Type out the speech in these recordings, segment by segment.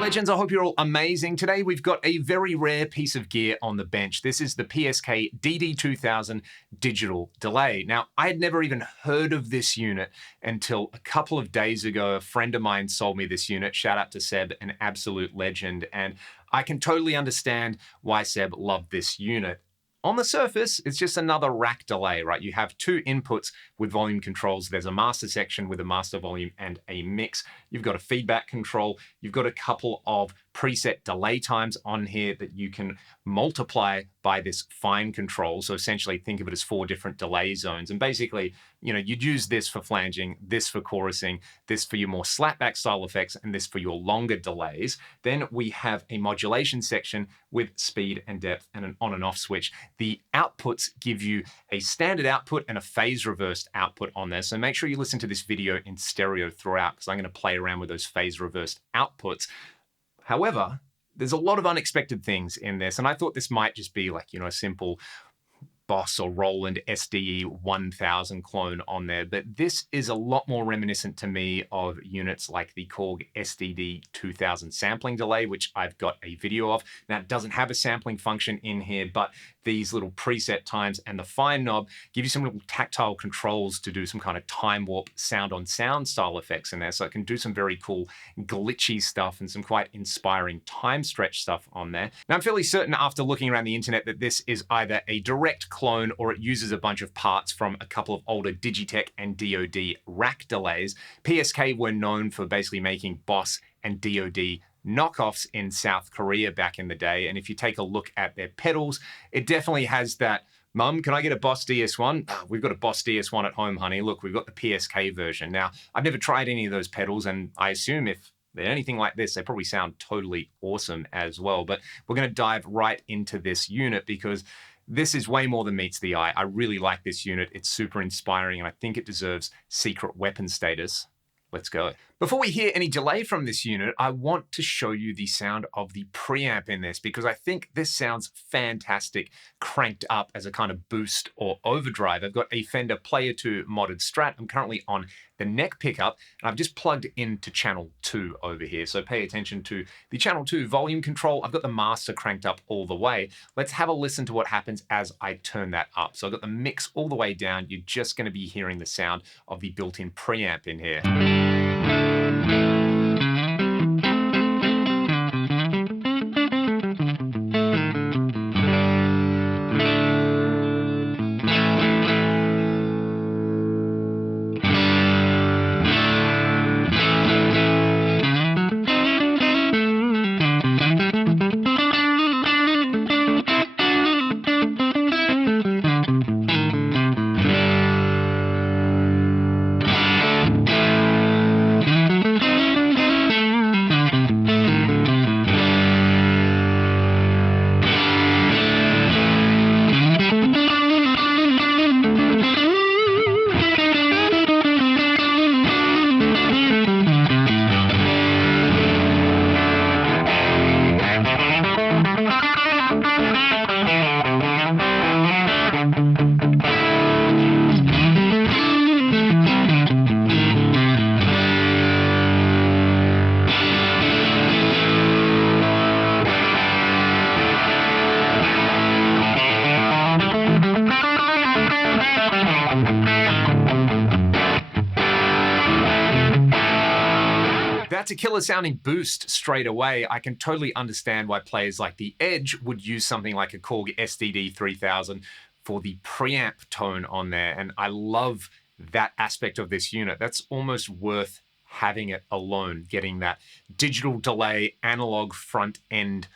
Legends, I hope you're all amazing. Today we've got a very rare piece of gear on the bench. This is the PSK DD-2000 digital delay. Now, I had never even heard of this unit until a couple of days ago. A friend of mine sold me this unit. Shout out to Seb, an absolute legend. And I can totally understand why Seb loved this unit. On the surface, it's just another rack delay, right? You have two inputs with volume controls. There's a master section with a master volume and a mix. You've got a feedback control. You've got a couple of preset delay times on here that you can multiply by this fine control. So essentially think of it as 4 different delay zones. And basically, you know, you'd use this for flanging, this for chorusing, this for your more slapback style effects, and this for your longer delays. Then we have a modulation section with speed and depth and an on and off switch. The outputs give you a standard output and a phase reversed output on there. So make sure you listen to this video in stereo throughout, because I'm going to play around with those phase reversed outputs. However, there's a lot of unexpected things in this, and I thought this might just be like, you know, a simple Boss or Roland SDE-2000 clone on there, but this is a lot more reminiscent to me of units like the Korg SDD-2000 sampling delay, which I've got a video of. Now, it doesn't have a sampling function in here, but these little preset times and the fine knob give you some little tactile controls to do some kind of time warp sound on sound style effects in there. So it can do some very cool glitchy stuff and some quite inspiring time stretch stuff on there. Now, I'm fairly certain after looking around the internet that this is either a direct clone or it uses a bunch of parts from a couple of older Digitech and DoD rack delays. PSK were known for basically making Boss and DoD knockoffs in South Korea back in the day. And if you take a look at their pedals, it definitely has that, Mum, can I get a Boss DS1? Oh, we've got a Boss DS1 at home, honey. Look, we've got the PSK version. Now, I've never tried any of those pedals, and I assume if they're anything like this, they probably sound totally awesome as well. But we're going to dive right into this unit because this is way more than meets the eye. I really like this unit. It's super inspiring, and I think it deserves secret weapon status. Let's go. Before we hear any delay from this unit, I want to show you the sound of the preamp in this, because I think this sounds fantastic cranked up as a kind of boost or overdrive. I've got a Fender Player 2 modded Strat. I'm currently on the neck pickup, and I've just plugged into channel 2 over here. So pay attention to the channel 2 volume control. I've got the master cranked up all the way. Let's have a listen to what happens as I turn that up. So I've got the mix all the way down. You're just going to be hearing the sound of the built-in preamp in here. That's a killer sounding boost straight away. I can totally understand why players like The Edge would use something like a Korg SDD-2000 for the preamp tone on there. And I love that aspect of this unit. That's almost worth having it alone, getting that digital delay, analog front end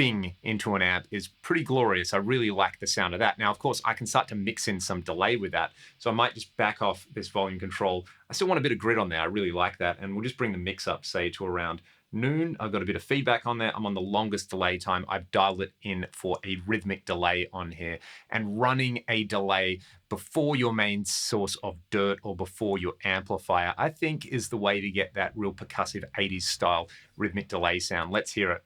thing into an amp is pretty glorious. I really like the sound of that. Now, of course, I can start to mix in some delay with that. So I might just back off this volume control. I still want a bit of grit on there. I really like that. And we'll just bring the mix up, say, to around noon. I've got a bit of feedback on there. I'm on the longest delay time. I've dialed it in for a rhythmic delay on here. And running a delay before your main source of dirt or before your amplifier, I think is the way to get that real percussive 80s style rhythmic delay sound. Let's hear it.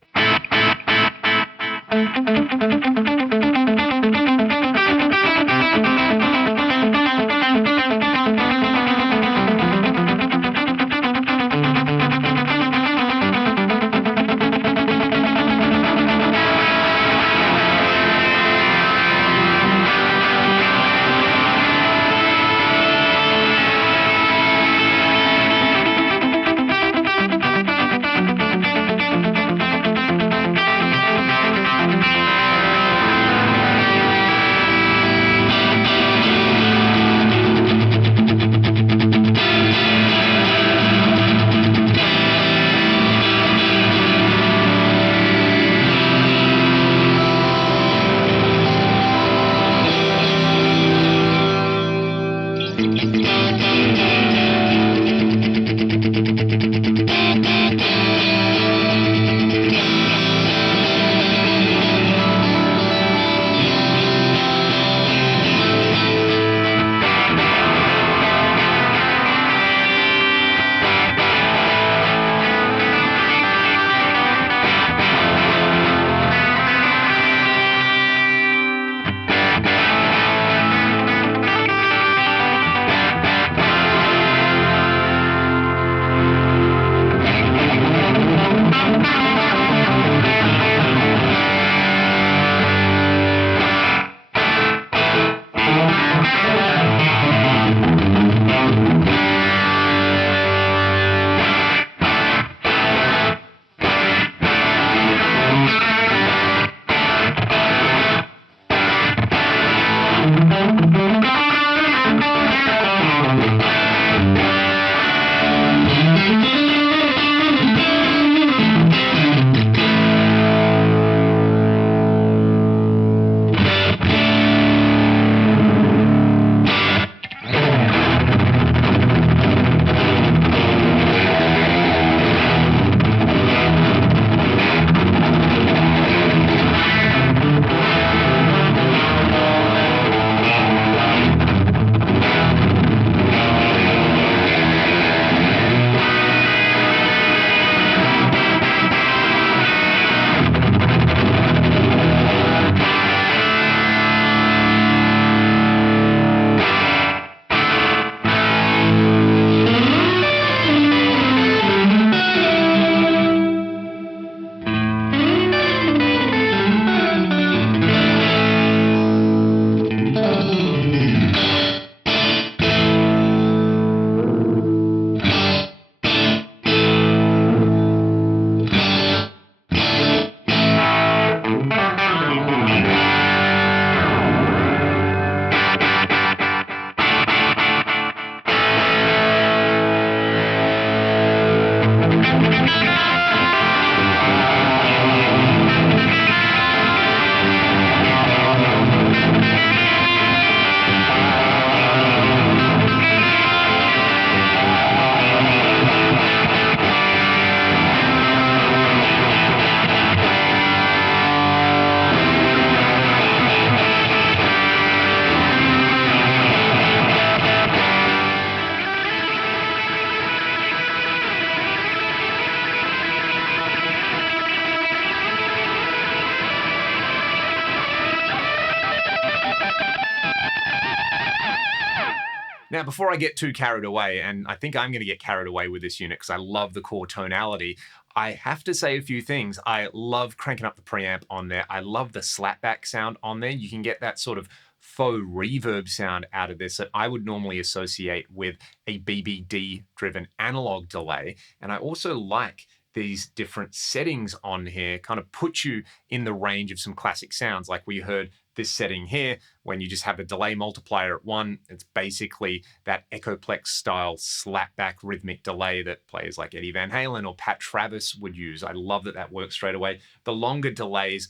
Now, before I get too carried away, and I think I'm going to get carried away with this unit because I love the core tonality, I have to say a few things. I love cranking up the preamp on there. I love the slapback sound on there. You can get that sort of faux reverb sound out of this that I would normally associate with a BBD-driven analog delay. And I also like these different settings on here kind of put you in the range of some classic sounds. Like we heard this setting here, when you just have a delay multiplier at 1, it's basically that Echoplex style slapback rhythmic delay that players like Eddie Van Halen or Pat Travis would use. I love that that works straight away. The longer delays,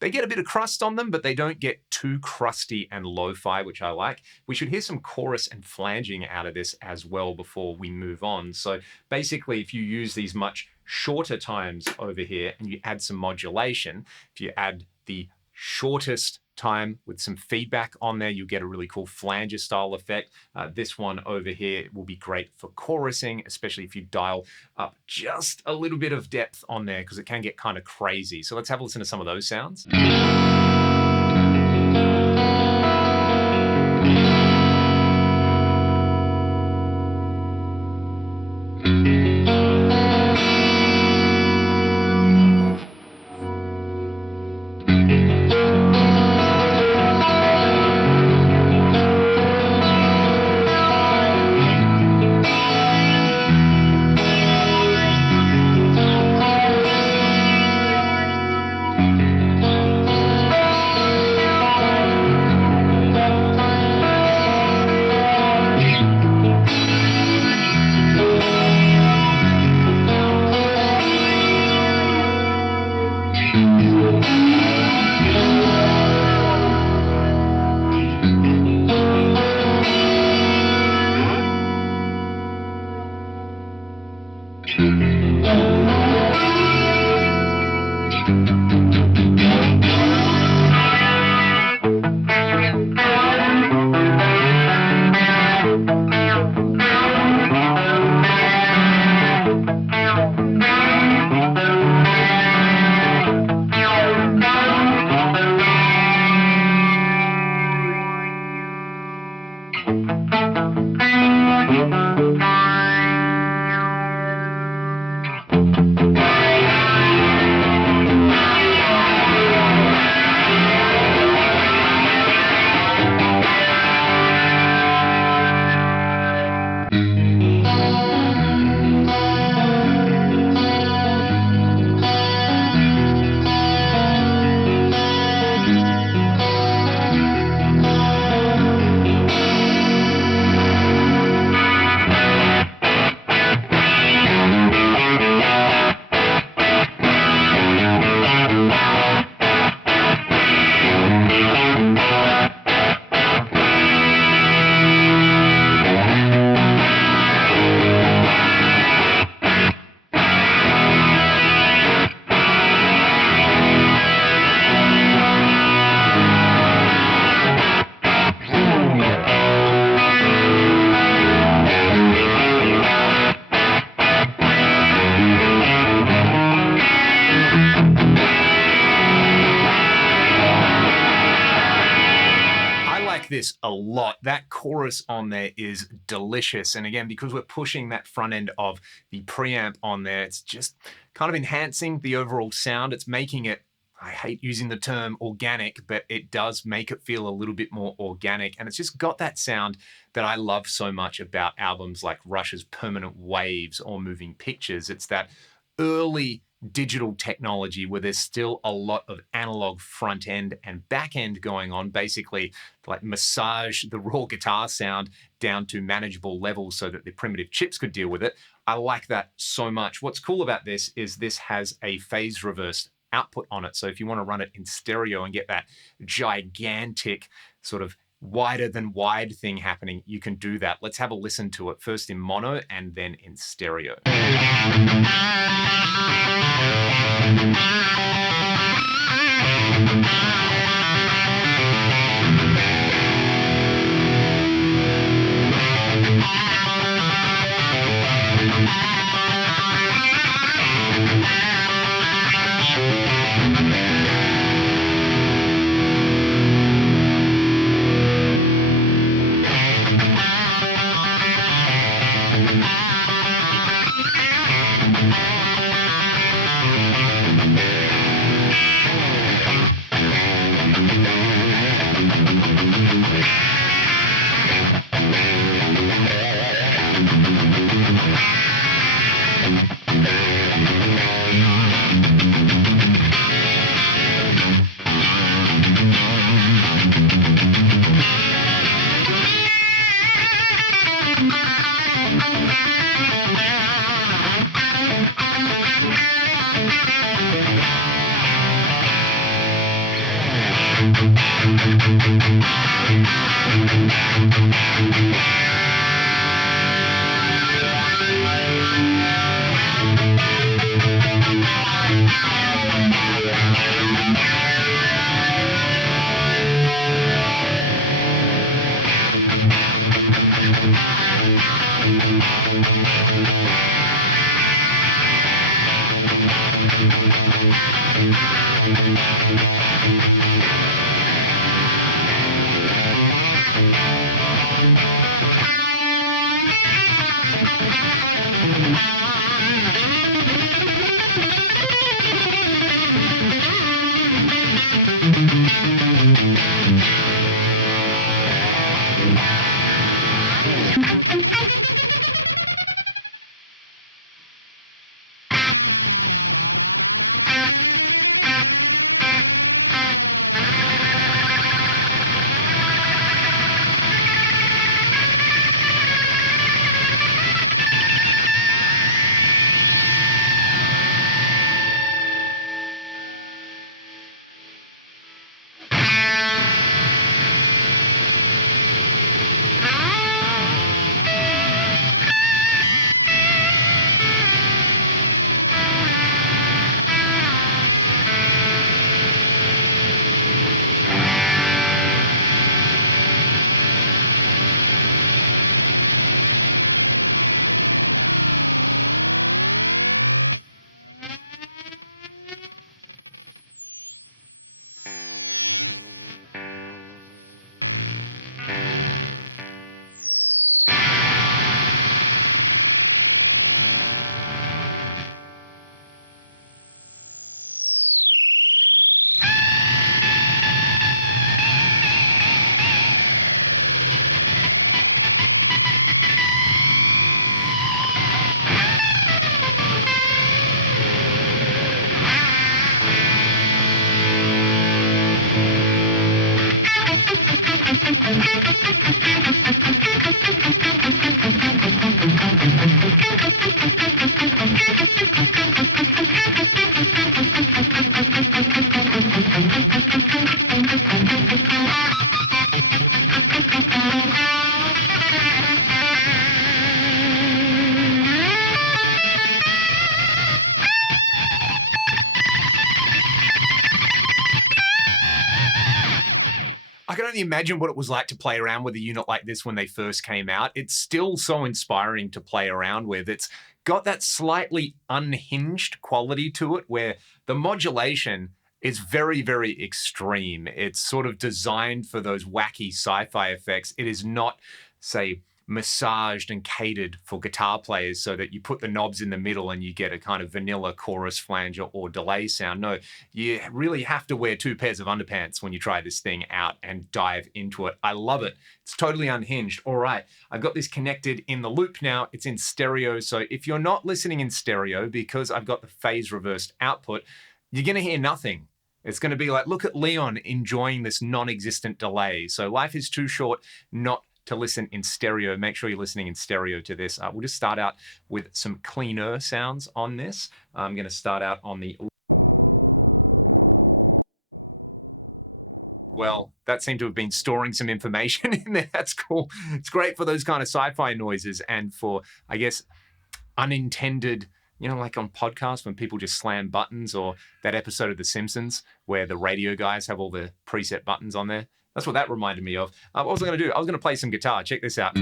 they get a bit of crust on them, but they don't get too crusty and lo-fi, which I like. We should hear some chorus and flanging out of this as well before we move on. So basically, if you use these much shorter times over here and you add some modulation, if you add the shortest time with some feedback on there, you get a really cool flanger style effect. This one over here will be great for chorusing, especially if you dial up just a little bit of depth on there, because it can get kind of crazy. So let's have a listen to some of those sounds. This a lot. That chorus on there is delicious. And again, because we're pushing that front end of the preamp on there, it's just kind of enhancing the overall sound. It's making it, I hate using the term organic, but it does make it feel a little bit more organic. And it's just got that sound that I love so much about albums like Rush's Permanent Waves or Moving Pictures. It's that early digital technology where there's still a lot of analog front end and back end going on, basically like massage the raw guitar sound down to manageable levels so that the primitive chips could deal with it. I like that so much. What's cool about this is this has a phase reverse output on it. So if you want to run it in stereo and get that gigantic sort of wider than wide thing happening, you can do that. Let's have a listen to it, first in mono and then in stereo. I can only imagine what it was like to play around with a unit like this when they first came out. It's still so inspiring to play around with. It's got that slightly unhinged quality to it where the modulation is very, very extreme. It's sort of designed for those wacky sci-fi effects. It is not, say, massaged and catered for guitar players so that you put the knobs in the middle and you get a kind of vanilla chorus, flanger, or delay sound. No, you really have to wear 2 pairs of underpants when you try this thing out and dive into it. I love it. It's totally unhinged. All right, I've got this connected in the loop now. It's in stereo, so if you're not listening in stereo, because I've got the phase reversed output, you're gonna hear nothing. It's going to be like, look at Leon enjoying this non-existent delay. So life is too short not to listen in stereo. Make sure you're listening in stereo to this. We'll just start out with some cleaner sounds on this. I'm going to start out on the... Well, that seemed to have been storing some information in there. That's cool. It's great for those kind of sci-fi noises and for, I guess, unintended, you know, like on podcasts when people just slam buttons, or that episode of The Simpsons where the radio guys have all the preset buttons on there. That's what that reminded me of. What was I going to do? I was going to play some guitar. Check this out.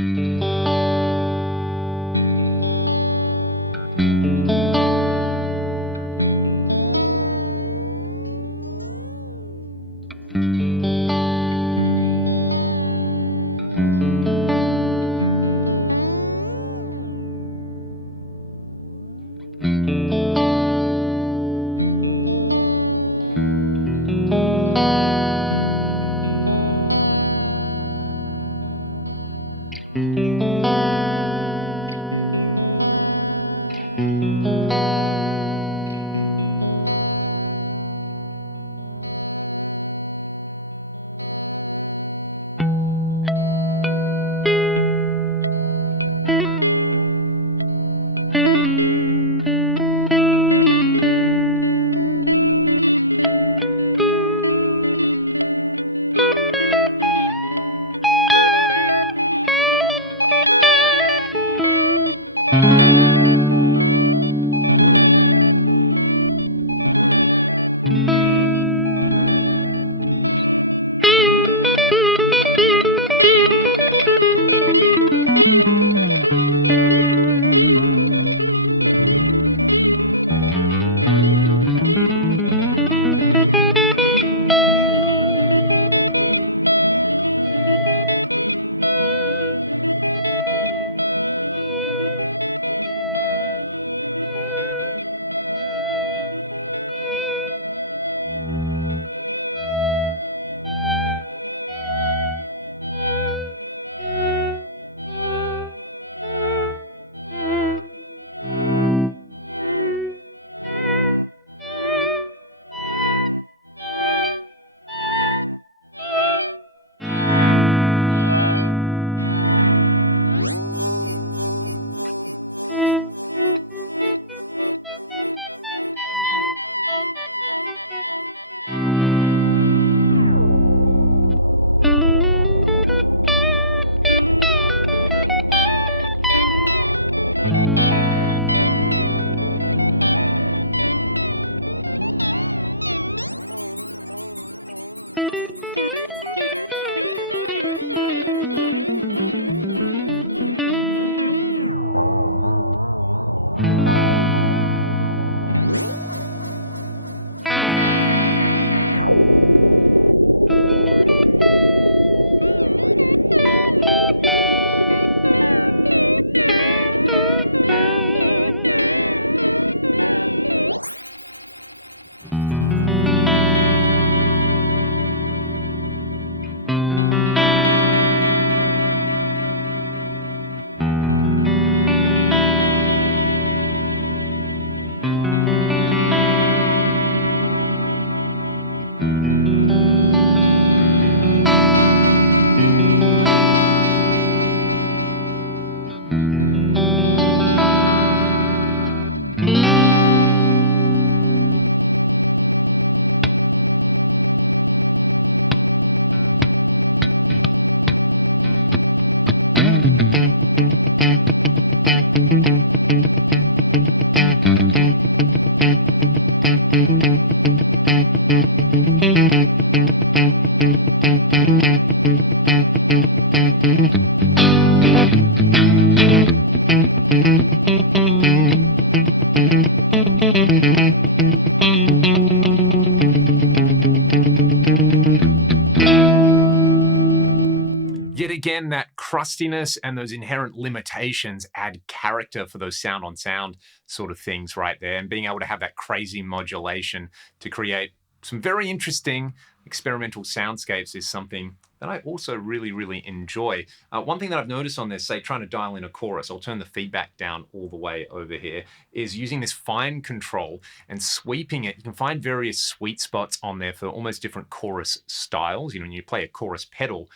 again, that crustiness and those inherent limitations add character for those sound-on-sound sort of things right there, and being able to have that crazy modulation to create some very interesting experimental soundscapes is something that I also really, really enjoy. One thing that I've noticed on this, say trying to dial in a chorus, I'll turn the feedback down all the way over here, is using this fine control and sweeping it. You can find various sweet spots on there for almost different chorus styles. You know, when you play a chorus pedal,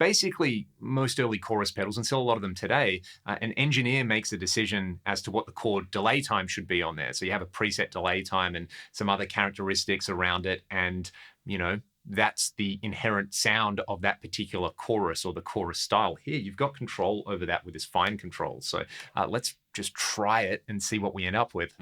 basically most early chorus pedals, and still a lot of them today, an engineer makes a decision as to what the chord delay time should be on there. So you have a preset delay time and some other characteristics around it, and you know, that's the inherent sound of that particular chorus or the chorus style. Here, you've got control over that with this fine control. So let's just try it and see what we end up with.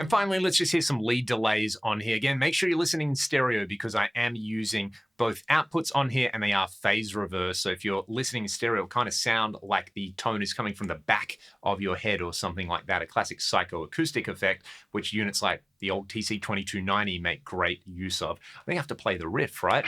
And finally, let's just hear some lead delays on here. Again, make sure you're listening in stereo because I am using both outputs on here and they are phase reverse. So if you're listening in stereo, it'll kind of sound like the tone is coming from the back of your head or something like that, a classic psychoacoustic effect, which units like the old TC-2290 make great use of. I think I have to play the riff, right?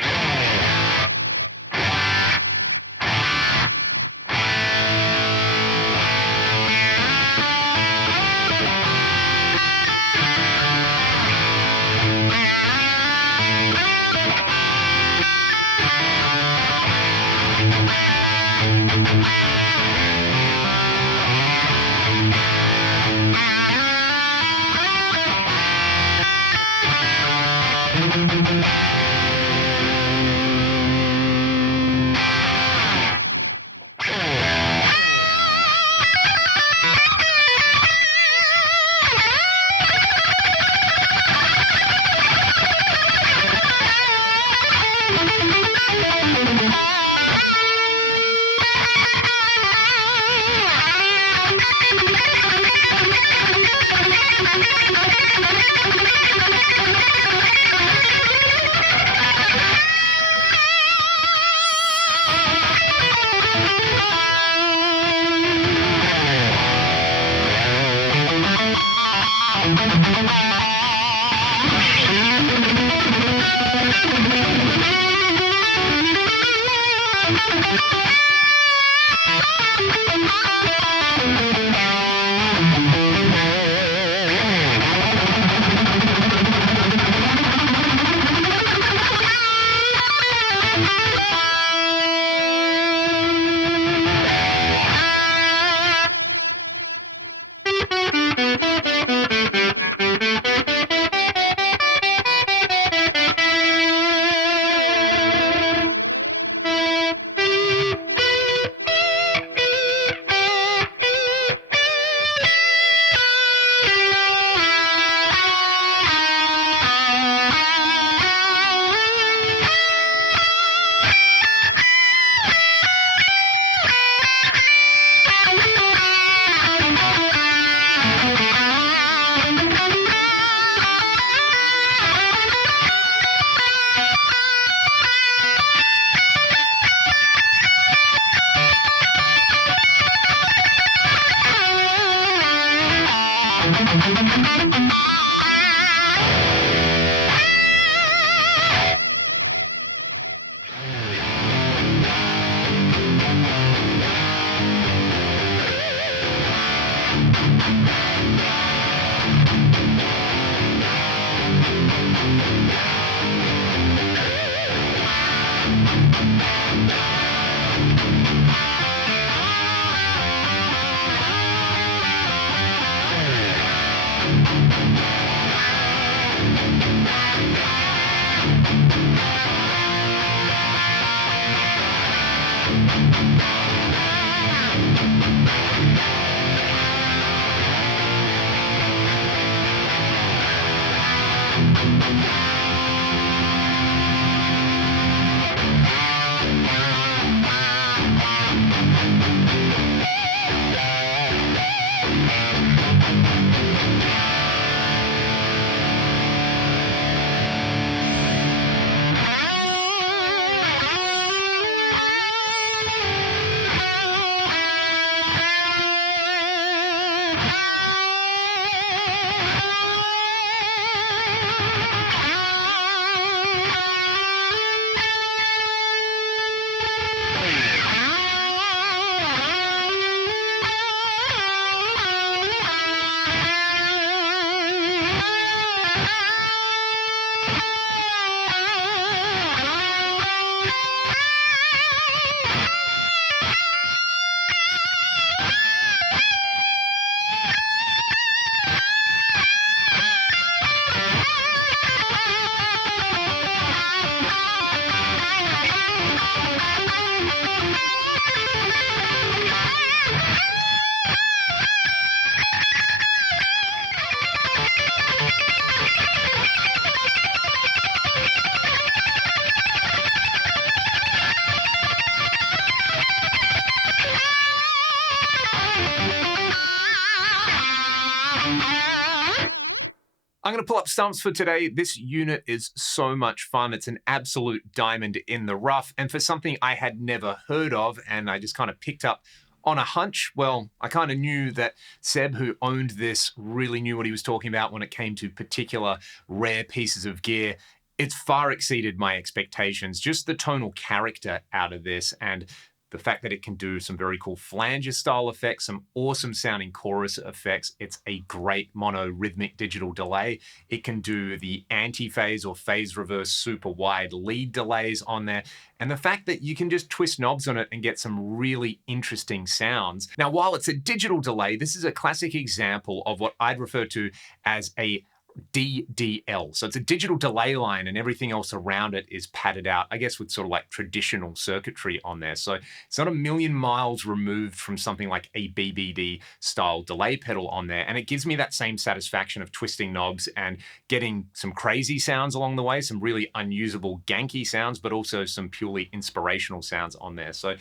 I'm going to pull up stumps for today. This unit is so much fun. It's an absolute diamond in the rough. And for something I had never heard of, and I just kind of picked up on a hunch, well, I kind of knew that Seb, who owned this, really knew what he was talking about when it came to particular rare pieces of gear. It's far exceeded my expectations. Just the tonal character out of this, and the fact that it can do some very cool flanger style effects, some awesome sounding chorus effects. It's a great mono rhythmic digital delay. It can do the anti-phase or phase reverse super wide lead delays on there. And the fact that you can just twist knobs on it and get some really interesting sounds. Now, while it's a digital delay, this is a classic example of what I'd refer to as a DDL. So it's a digital delay line and everything else around it is padded out, I guess, with sort of like traditional circuitry on there. So it's not a million miles removed from something like a BBD style delay pedal on there. And it gives me that same satisfaction of twisting knobs and getting some crazy sounds along the way, some really unusable ganky sounds, but also some purely inspirational sounds on there. So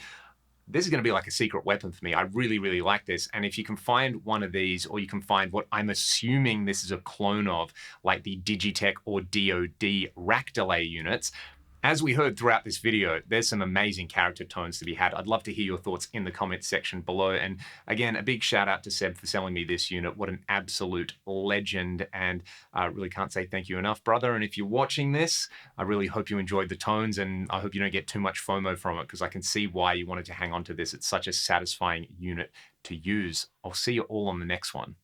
this is going to be like a secret weapon for me. I really, really like this. And if you can find one of these, or you can find what I'm assuming this is a clone of, like the Digitech or DoD rack delay units, as we heard throughout this video, there's some amazing character tones to be had. I'd love to hear your thoughts in the comments section below. And again, a big shout out to Seb for selling me this unit. What an absolute legend. And I really can't say thank you enough, brother. And if you're watching this, I really hope you enjoyed the tones, and I hope you don't get too much FOMO from it, because I can see why you wanted to hang on to this. It's such a satisfying unit to use. I'll see you all on the next one.